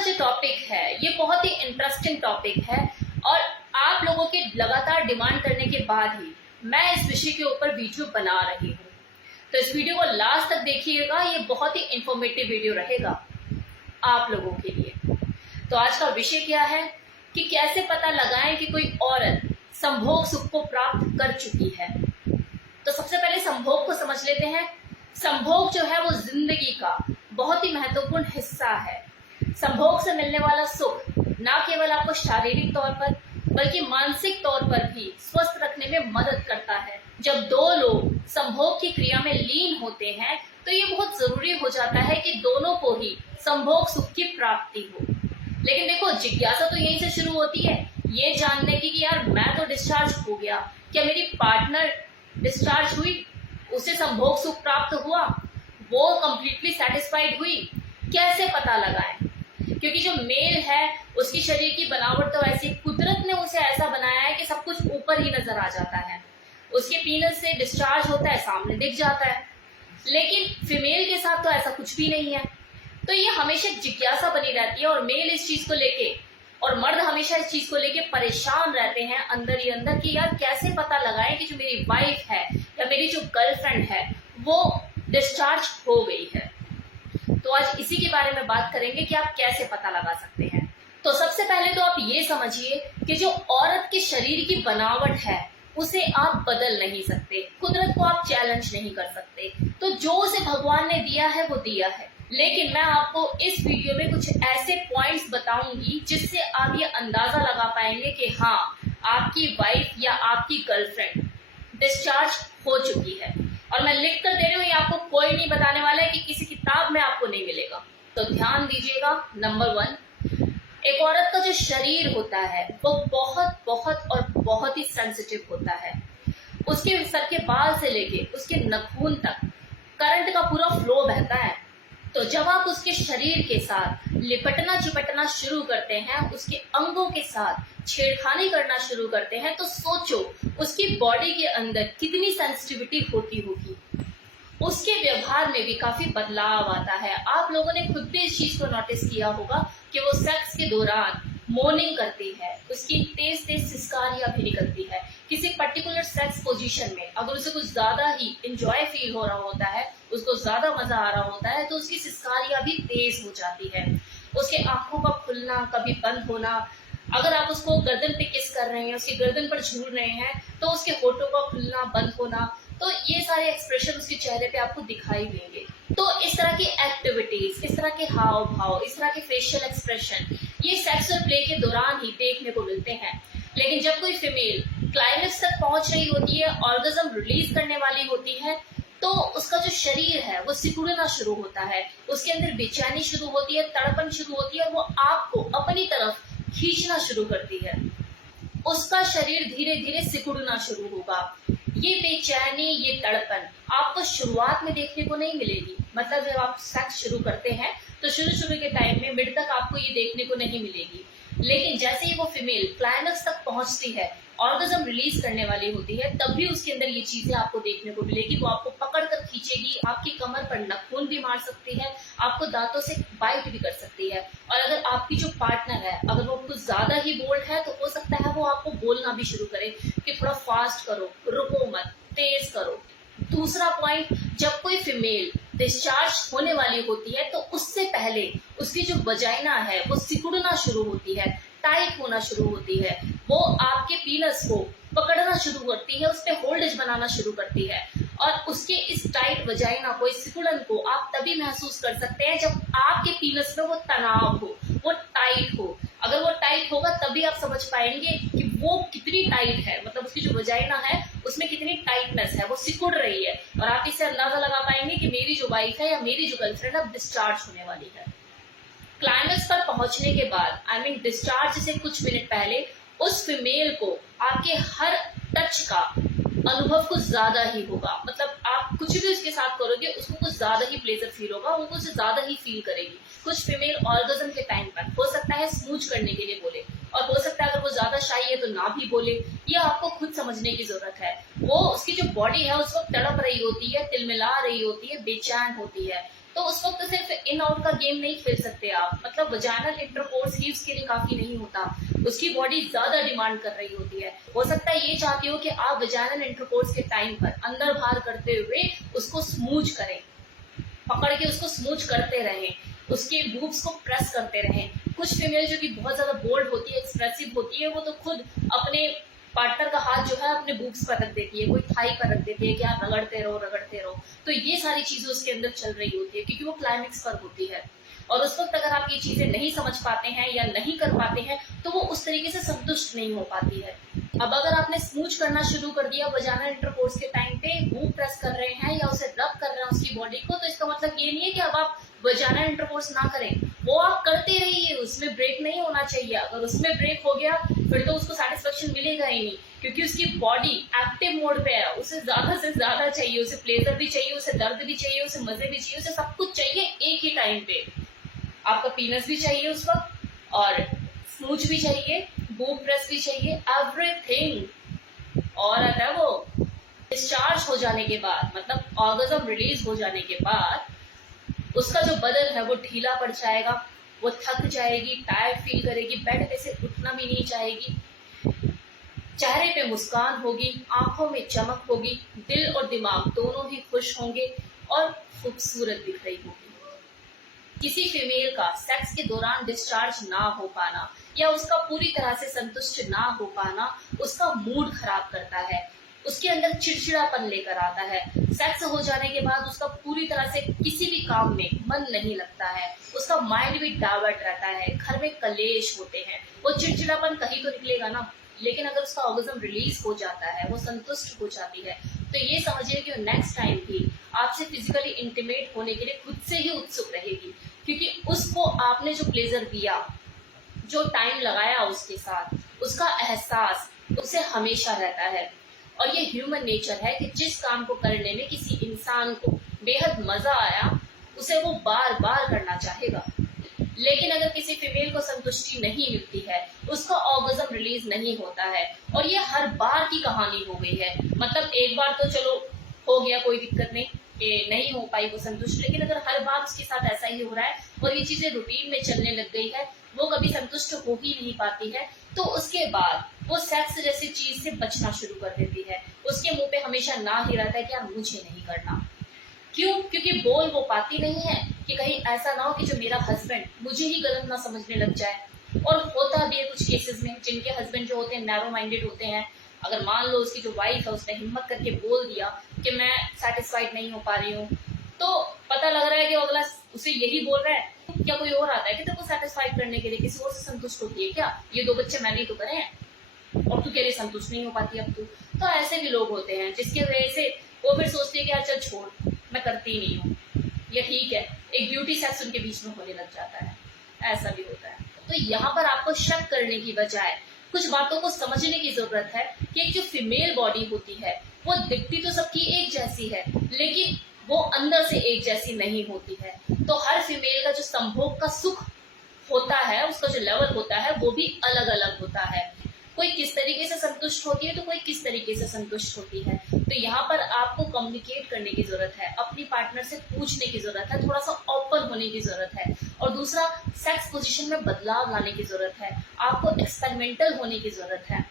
जो टॉपिक है ये बहुत ही इंटरेस्टिंग टॉपिक है और आप लोगों के लगातार डिमांड करने के बाद ही मैं इस विषय के ऊपर वीडियो बना रही हूँ। तो इस वीडियो को लास्ट तक देखिएगा, ये बहुत ही इंफॉर्मेटिव वीडियो रहेगा आप लोगों के लिए। तो आज का विषय क्या है कि कैसे पता लगाएं कि कोई औरत संभोग सुख को प्राप्त कर चुकी है। तो सबसे पहले संभोग को समझ लेते हैं। संभोग जो है वो जिंदगी का बहुत ही महत्वपूर्ण हिस्सा है। संभोग से मिलने वाला सुख न केवल आपको शारीरिक तौर पर बल्कि मानसिक तौर पर भी स्वस्थ रखने में मदद करता है। जब दो लोग संभोग की क्रिया में लीन होते हैं तो ये बहुत जरूरी हो जाता है कि दोनों को ही संभोग सुख की प्राप्ति हो। लेकिन देखो, जिज्ञासा तो यहीं से शुरू होती है, ये जानने की कि यार मैं तो डिस्चार्ज हो गया, क्या मेरी पार्टनर डिस्चार्ज हुई, उसे संभोग सुख प्राप्त हुआ, वो कंप्लीटली सेटिस्फाइड हुई, कैसे पता लगाएं? क्योंकि जो मेल है उसकी शरीर की बनावट तो ऐसी, कुदरत ने उसे ऐसा बनाया है कि सब कुछ ऊपर ही नजर आ जाता है। उसके पीनस से डिस्चार्ज होता है, सामने दिख जाता है। लेकिन फीमेल के साथ तो ऐसा कुछ भी नहीं है। तो ये हमेशा जिज्ञासा बनी रहती है और मेल इस चीज को लेके और मर्द हमेशा इस चीज को लेके परेशान रहते हैं अंदर ही अंदर कि यार कैसे पता लगाएं कि जो मेरी वाइफ है या मेरी जो गर्लफ्रेंड है वो डिस्चार्ज हो गई है। तो आज इसी के बारे में बात करेंगे कि आप कैसे पता लगा सकते हैं। तो सबसे पहले तो आप ये समझिए कि जो औरत के शरीर की बनावट है उसे आप बदल नहीं सकते, कुदरत को आप चैलेंज नहीं कर सकते। तो जो उसे भगवान ने दिया है वो दिया है। लेकिन मैं आपको इस वीडियो में कुछ ऐसे पॉइंट्स बताऊंगी जिससे आप ये अंदाजा लगा पाएंगे कि हाँ, आपकी वाइफ या आपकी गर्लफ्रेंड डिस्चार्ज हो चुकी है। और मैं लिख कर दे रही हूँ, ये आपको कोई नहीं बताने वाला है कि किसी किताब में आपको नहीं मिलेगा। तो ध्यान दीजिएगा। नंबर 1, एक औरत का जो शरीर होता है वो बहुत बहुत और बहुत ही सेंसिटिव होता है। उसके सर के बाल से लेके उसके नाखून तक करंट का पूरा फ्लो बहता है। तो जब आप उसके शरीर के साथ लिपटना चिपटना शुरू करते हैं, उसके अंगों के साथ छेड़खानी करना शुरू करते हैं, तो सोचो उसकी बॉडी के अंदर कितनी सेंसिटिविटी होती होगी। उसके व्यवहार में भी काफी बदलाव आता है। आप लोगों ने खुद भी इस चीज को नोटिस किया होगा कि वो सेक्स के दौरान मोर्निंग करती है, उसकी तेज तेज सिसकारियां भी निकलती है। किसी पर्टिकुलर सेक्स पोजीशन में अगर उसे कुछ ज्यादा ही इंजॉय फील हो रहा होता है, उसको ज्यादा मजा आ रहा होता है, तो उसकी सिसकारियां भी तेज हो जाती है। उसके आंखों का खुलना, कभी बंद होना, अगर आप उसको गर्दन पे किस कर रहे हैं, उसकी गर्दन पर झूल रहे हैं, तो उसके होठों का खुलना बंद होना, तो ये सारे एक्सप्रेशन उसके चेहरे पे आपको दिखाई देंगे। तो इस तरह की एक्टिविटीज, इस तरह के हाव भाव, इस तरह के फेशियल एक्सप्रेशन ये सेक्सुअल प्ले के दौरान ही देखने को मिलते हैं। लेकिन जब कोई फीमेल क्लाइमेक्स तक पहुंच रही होती है, ऑर्गेज्म रिलीज करने वाली होती है, तो उसका जो शरीर है वो सिकुड़ना शुरू होता है, उसके अंदर बेचैनी शुरू होती है, तड़पन शुरू होती है, वो आपको अपनी तरफ खींचना शुरू करती है। उसका शरीर धीरे धीरे सिकुड़ना शुरू होगा। ये बेचैनी, ये तड़पन आपको शुरुआत में देखने को नहीं मिलेगी। मतलब जब आप सेक्स शुरू करते हैं तो शुरू के टाइम में मिड तक आपको ये देखने को नहीं मिलेगी। लेकिन जैसे ही वो फीमेल क्लाइमेक्स तक पहुंचती है, ऑर्गेज्म रिलीज करने वाली होती है, तब भी उसके अंदर ये चीजें आपको देखने को मिलेगी। वो आपको पकड़ कर खींचेगी, आपकी कमर पर नाखून भी मार सकती है, आपको दांतों से बाइट भी कर सकती है। और अगर आपकी जो पार्टनर है अगर वो कुछ ज्यादा ही बोल्ड है तो हो सकता है वो आपको बोलना भी शुरू करे कि थोड़ा फास्ट करो, रुको मत, तेज करो। दूसरा पॉइंट, जब कोई फीमेल डिस्चार्ज होने वाली होती है तो उससे पहले उसकी जो वजाइना है वो सिकुड़ना शुरू होती है, टाइट होना शुरू होती है। वो आपके पीनस को पकड़ना शुरू करती है, उस पर होल्डेज बनाना शुरू करती है। और उसके इस टाइट वजाइना को, इस सिकुड़न को आप तभी महसूस कर सकते हैं जब आपके पीनस में वो तनाव हो, वो टाइट हो। अगर वो टाइट होगा तभी आप समझ पाएंगे कि वो कितनी टाइट है, मतलब उसकी जो वजाइना है उसमें कितनी टाइटनेस है, वो सिकुड़ रही है। और आप इससे अंदाजा लगा पाएंगे कि मेरी जो वाइफ है या मेरी जो गर्लफ्रेंड अब डिस्चार्ज होने वाली है। क्लाइमेक्स पर पहुंचने के बाद, आई मीन डिस्चार्ज से कुछ मिनट पहले, उस फीमेल को आपके हर टच का अनुभव कुछ ज्यादा ही होगा। मतलब आप कुछ भी उसके साथ करोगे उसको कुछ ज्यादा ही प्लेजर फील होगा, वो कुछ ज्यादा ही फील करेगी। कुछ फीमेल ऑर्गेज्म के टाइम पर हो सकता है स्मूच करने के लिए बोले, और हो सकता है अगर वो ज्यादा शाई है तो ना भी बोले। ये आपको खुद समझने की जरूरत है। वो उसकी जो बॉडी है उस वक्त तड़प रही होती है, तिलमिला रही होती है, बेचैन होती है। तो तो उस वक्त सिर्फ इन आउट का गेम नहीं खेल सकते आप, मतलब वजाइनल इंटरकोर्स ही उसके लिए काफी नहीं होता, उसकी बॉडी ज्यादा डिमांड कर रही होती है। हो सकता है ये चाहती हो कि आप वजाइनल इंटरकोर्स के टाइम पर अंदर बाहर करते हुए उसको स्मूच करें, पकड़ के उसको स्मूच करते रहें, उसके बूब्स को प्रेस करते रहें। कुछ फीमेल जो कि बहुत ज्यादा बोल्ड होती है, एक्सप्रेसिव होती है, वो तो खुद अपने पार्टनर का हाथ जो है अपने बूब्स पर रख देती है, कोई थाई पर रख देती है कि आप रगड़ते रहो। तो ये सारी चीजें उसके अंदर चल रही होती है क्योंकि वो क्लाइमेक्स पर होती है। और उस वक्त अगर आप ये चीजें नहीं समझ पाते हैं या नहीं कर पाते हैं तो वो उस तरीके से संतुष्ट नहीं हो पाती है। अब अगर आपने स्मूच करना शुरू कर दिया वजाइनल इंटरकोर्स के टाइम पे, बूब प्रेस कर रहे हैं या उसे रब कर रहे हैं उसकी बॉडी को, तो इसका मतलब ये नहीं है कि अब आप वजाइनल इंटरकोर्स ना करें, वो आप करते रहिए, उसमें ब्रेक नहीं होना चाहिए। अगर उसमें ब्रेक हो गया फिर तो उसको सेटिस्फेक्शन मिलेगा ही नहीं, क्योंकि उसकी बॉडी एक्टिव मोड पे है, उसे ज्यादा से ज्यादा चाहिए, उसे प्लेजर भी चाहिए, उसे दर्द भी चाहिए, उसे मजे भी चाहिए, उसे सब कुछ चाहिए एक ही टाइम पे। आपका पीनस भी चाहिए उस वक्त, और स्मूच भी चाहिए, बूब प्रेस भी चाहिए, एवरीथिंग। और अगर वो डिस्चार्ज हो जाने के बाद, मतलब ऑर्गेज्म रिलीज हो जाने के बाद, उसका जो बदन है वो ढीला पड़ जाएगा, वो थक जाएगी, टायर्ड फील करेगी, बेड पे से उठना भी नहीं चाहेगी, चेहरे पे मुस्कान होगी, आंखों में चमक होगी, दिल और दिमाग दोनों ही खुश होंगे और खूबसूरत दिख रही होगी। किसी फीमेल का सेक्स के दौरान डिस्चार्ज ना हो पाना या उसका पूरी तरह से संतुष्ट ना हो पाना उसका मूड खराब करता है, उसके अंदर चिड़चिड़ापन लेकर आता है। सेक्स हो जाने के बाद उसका पूरी तरह से किसी भी काम में मन नहीं लगता है, उसका माइंड भी डाइवर्ट रहता है, घर में कलेश होते हैं, वो चिड़चिड़ापन कहीं तो निकलेगा ना। लेकिन अगर उसका ऑर्गेज्म रिलीज हो जाता है, वो संतुष्ट हो जाती है, तो ये समझिए कि नेक्स्ट टाइम भी आपसे फिजिकली इंटीमेट होने के लिए खुद से ही उत्सुक रहेगी, क्योंकि उसको आपने जो प्लेजर दिया, जो टाइम लगाया उसके साथ, उसका एहसास उसे हमेशा रहता है। और ये ह्यूमन नेचर है कि जिस काम को करने में किसी इंसान को बेहद मजा आया उसे वो बार बार करना चाहेगा। लेकिन अगर किसी फीमेल को संतुष्टि नहीं मिलती है, उसका ऑर्गेज्म रिलीज नहीं होता है, और ये हर बार की कहानी हो गई है, मतलब एक बार तो चलो हो गया, कोई दिक्कत नहीं, ये नहीं हो पाई वो संतुष्ट, लेकिन अगर हर बार उसके साथ ऐसा ही हो रहा है और ये चीजें रूटीन में चलने लग गई है, वो कभी संतुष्ट हो ही नहीं पाती है, तो उसके बाद वो सेक्स जैसी चीज से बचना शुरू कर देती है। उसके मुंह पे हमेशा ना ही रहता है कि यार मुझे नहीं करना। क्यों? क्योंकि बोल वो पाती नहीं है कि कहीं ऐसा ना हो कि जो मेरा हस्बैंड मुझे ही गलत ना समझने लग जाए। और होता भी है कुछ केसेस में, जिनके हस्बैंड जो होते हैं नैरो माइंडेड होते हैं। अगर मान लो उसकी जो वाइफ है उसने हिम्मत करके बोल दिया कि मैं सेटिस्फाइड नहीं हो पा रही हूँ, तो पता लग रहा है कि अगला उसे यही बोल रहा है, क्या कोई और आता है कि तेरे को सेटिस्फाइड करने के लिए, किसी और से संतुष्ट होती है क्या? ये 2 बच्चे मैंने ही तो करे हैं और तू कह रही संतुष्ट नहीं हो पाती अब तू। तो ऐसे भी लोग होते हैं जिसकी वजह से वो फिर सोचती है कि यार चल छोड़, मैं करती नहीं हूँ, ये ठीक है, एक ब्यूटी सेक्स उनके बीच में होने लग जाता है, ऐसा भी होता है। तो यहाँ पर आपको शक करने की बजाय कुछ बातों को समझने की जरूरत है कि एक जो फीमेल बॉडी होती है वो दिखती तो सबकी एक जैसी है, लेकिन वो अंदर से एक जैसी नहीं होती है। तो हर फीमेल का जो संभोग का सुख होता है, उसका जो लेवल होता है वो भी अलग अलग होता है। कोई किस तरीके से संतुष्ट होती है तो कोई किस तरीके से संतुष्ट होती है। तो यहाँ पर आपको कम्युनिकेट करने की जरूरत है, अपनी पार्टनर से पूछने की जरूरत है, थोड़ा सा ओपन होने की जरूरत है। और दूसरा, सेक्स पोजीशन में बदलाव लाने की जरूरत है, आपको एक्सपेरिमेंटल होने की जरूरत है।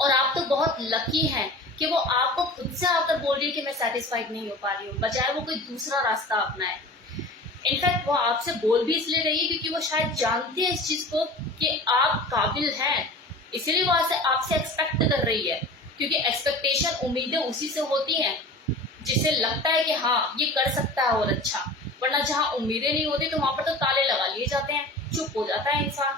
और आप तो बहुत लकी हैं कि वो आपको खुद से आकर बोल रही है कि मैं सेटिस्फाइड नहीं हो पा रही हूँ, बजाय वो कोई दूसरा रास्ता अपनाए। इनफैक्ट वो आपसे बोल भी इसलिए रही है क्योंकि वो शायद जानती है इस चीज को कि आप काबिल हैं, इसीलिए वो आपसे एक्सपेक्ट कर रही है। क्योंकि एक्सपेक्टेशन, उम्मीदें उसी से होती हैं जिसे लगता है कि हाँ ये कर सकता है और अच्छा, वरना जहाँ उम्मीदें नहीं होती तो वहां पर तो ताले लगा लिए जाते हैं, चुप हो जाता है इंसान।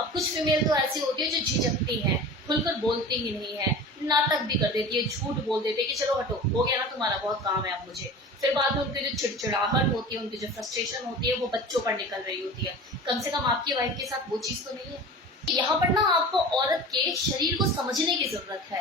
अब कुछ फीमेल तो ऐसी होती है जो झिझकती हैं, खुलकर बोलती ही नहीं है, नाटक भी कर देती है, झूठ बोल देती है कि चलो हटो, हो गया ना तुम्हारा, बहुत काम है अब मुझे। फिर बाद में उनकी जो चिड़चिड़ाहट होती है, उनकी जो फ्रस्ट्रेशन होती है, वो बच्चों पर निकल रही होती है। कम से कम आपकी वाइफ के साथ वो चीज तो नहीं है। यहाँ पर ना आपको औरत के शरीर को समझने की जरूरत है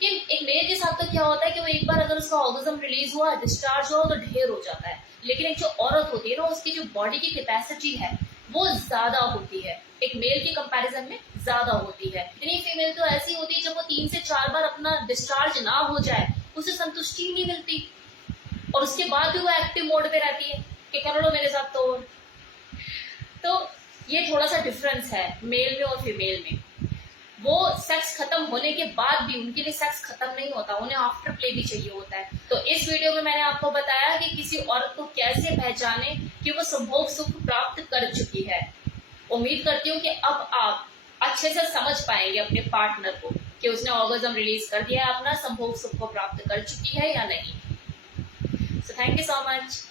कि एक मेल के साथ तो क्या होता है कि वो एक बार अगर उसका ऑर्गेज्म रिलीज हुआ, डिस्चार्ज हुआ तो ढेर हो जाता है। लेकिन एक जो औरत होती है ना, उसकी जो बॉडी की कैपेसिटी है वो ज्यादा होती है, एक मेल के कंपैरिजन में ज्यादा होती है। इतनी फीमेल तो ऐसी होती है जब वो 3 से 4 बार अपना डिस्चार्ज ना हो जाए उसे संतुष्टि नहीं मिलती, और उसके बाद भी वो एक्टिव मोड पे रहती है। कि कर लो मेरे साथ। तो ये थोड़ा सा डिफरेंस है मेल में और फीमेल में। वो सेक्स खत्म होने के बाद भी उनके लिए सेक्स खत्म नहीं होता, उन्हें आफ्टर प्ले भी चाहिए होता है। तो इस वीडियो में मैंने आपको बताया कि किसी औरत को कैसे पहचाने कि वो संभोग सुख प्राप्त कर चुकी है। उम्मीद करती हूँ कि अब आप अच्छे से समझ पाएंगे अपने पार्टनर को कि उसने ऑर्गेज्म रिलीज कर दिया है, अपना संभोग सुख को प्राप्त कर चुकी है या नहीं। So thank you so much.